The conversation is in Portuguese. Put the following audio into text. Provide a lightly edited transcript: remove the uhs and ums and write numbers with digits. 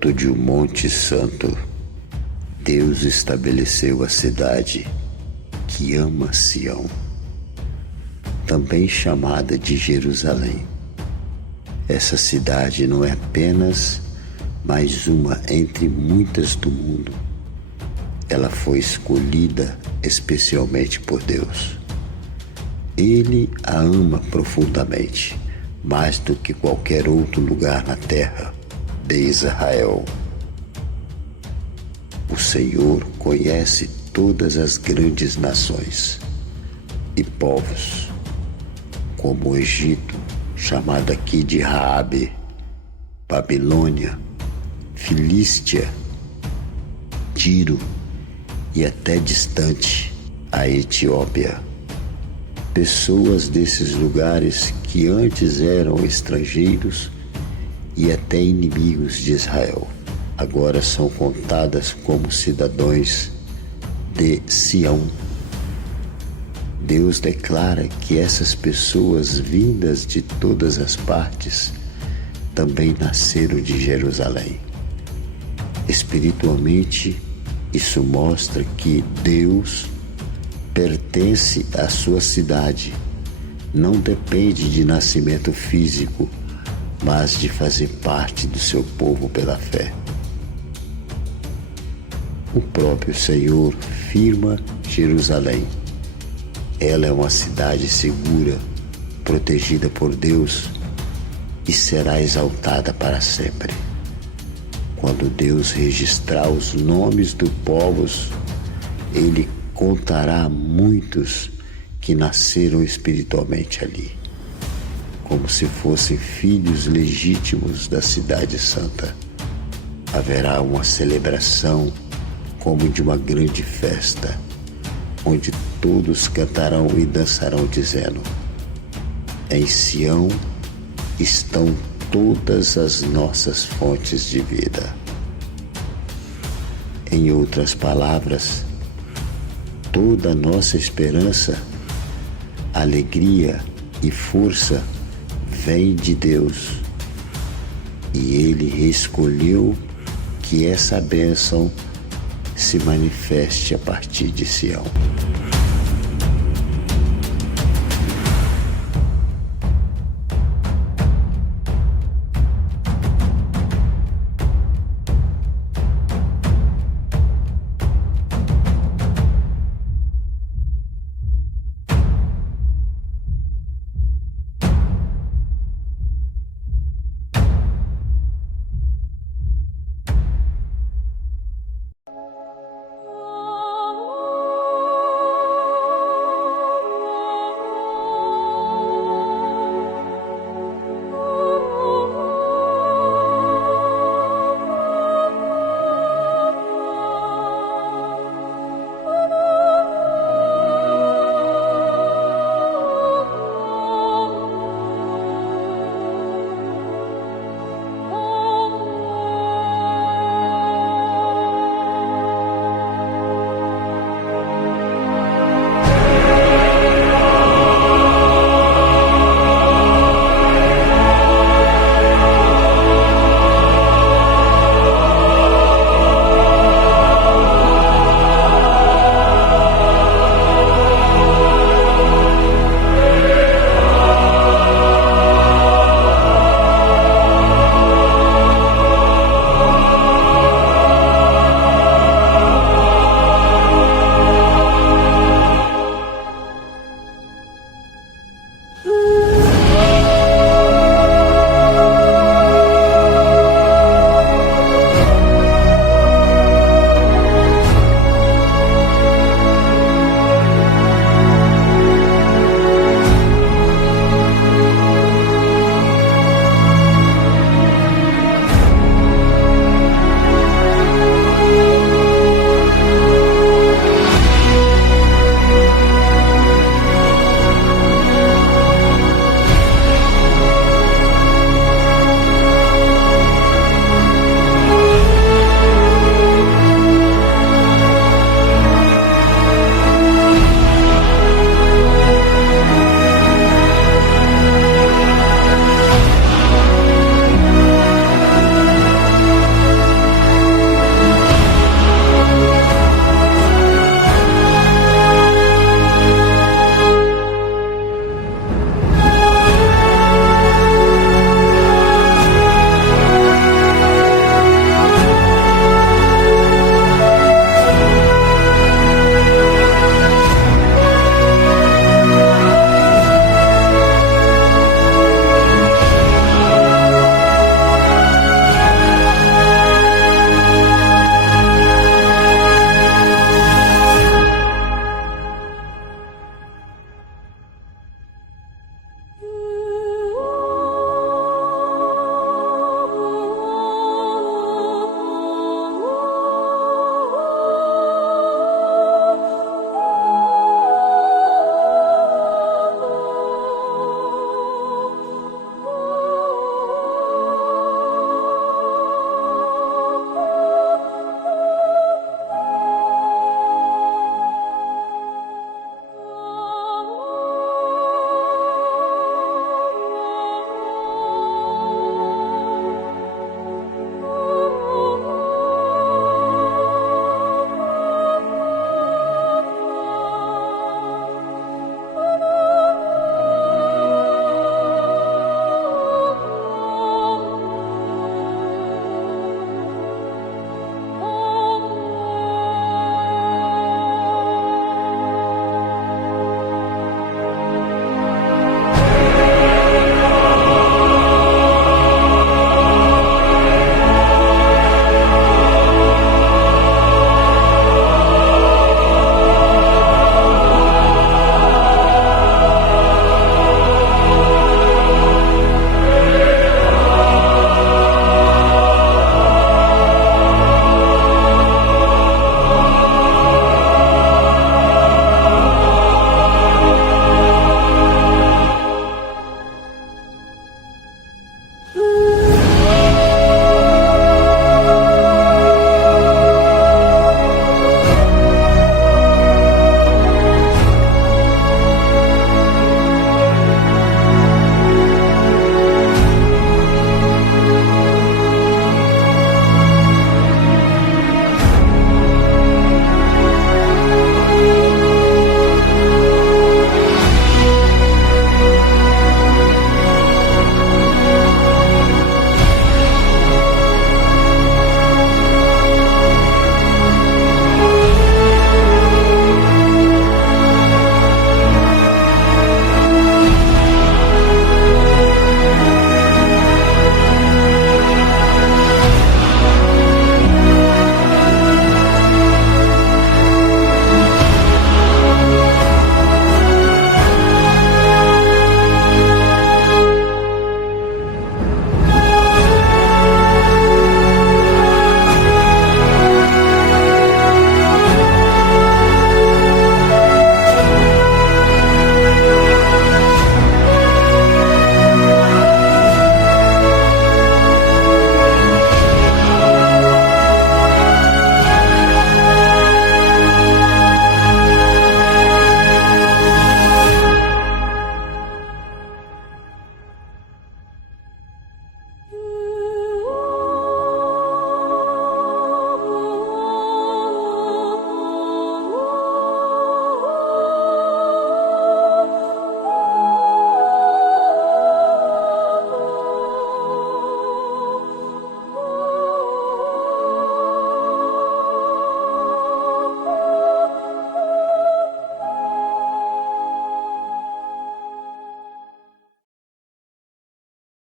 alto de um monte santo, Deus estabeleceu a cidade que ama Sião, também chamada de Jerusalém. Essa cidade não é apenas mais uma entre muitas do mundo. Ela foi escolhida especialmente por Deus. Ele a ama profundamente, mais do que qualquer outro lugar na terra de Israel. O Senhor conhece todas as grandes nações e povos, como o Egito, chamado aqui de Raabe, Babilônia, Filístia, Tiro e até distante a Etiópia. Pessoas desses lugares que antes eram estrangeiros e até inimigos de Israel, agora são contadas como cidadãos de Sião. Deus declara que essas pessoas vindas de todas as partes também nasceram de Jerusalém. Espiritualmente, isso mostra que Deus pertence à sua cidade, não depende de nascimento físico, mas de fazer parte do seu povo pela fé. O próprio Senhor firma Jerusalém. Ela é uma cidade segura, protegida por Deus e será exaltada para sempre. Quando Deus registrar os nomes dos povos, Ele contará a muitos que nasceram espiritualmente ali, como se fossem filhos legítimos da cidade santa. Haverá uma celebração como de uma grande festa, onde todos cantarão e dançarão dizendo: em Sião estão todas as nossas fontes de vida. Em outras palavras, toda a nossa esperança, alegria e força vem de Deus, e Ele escolheu que essa bênção se manifeste a partir de Sião.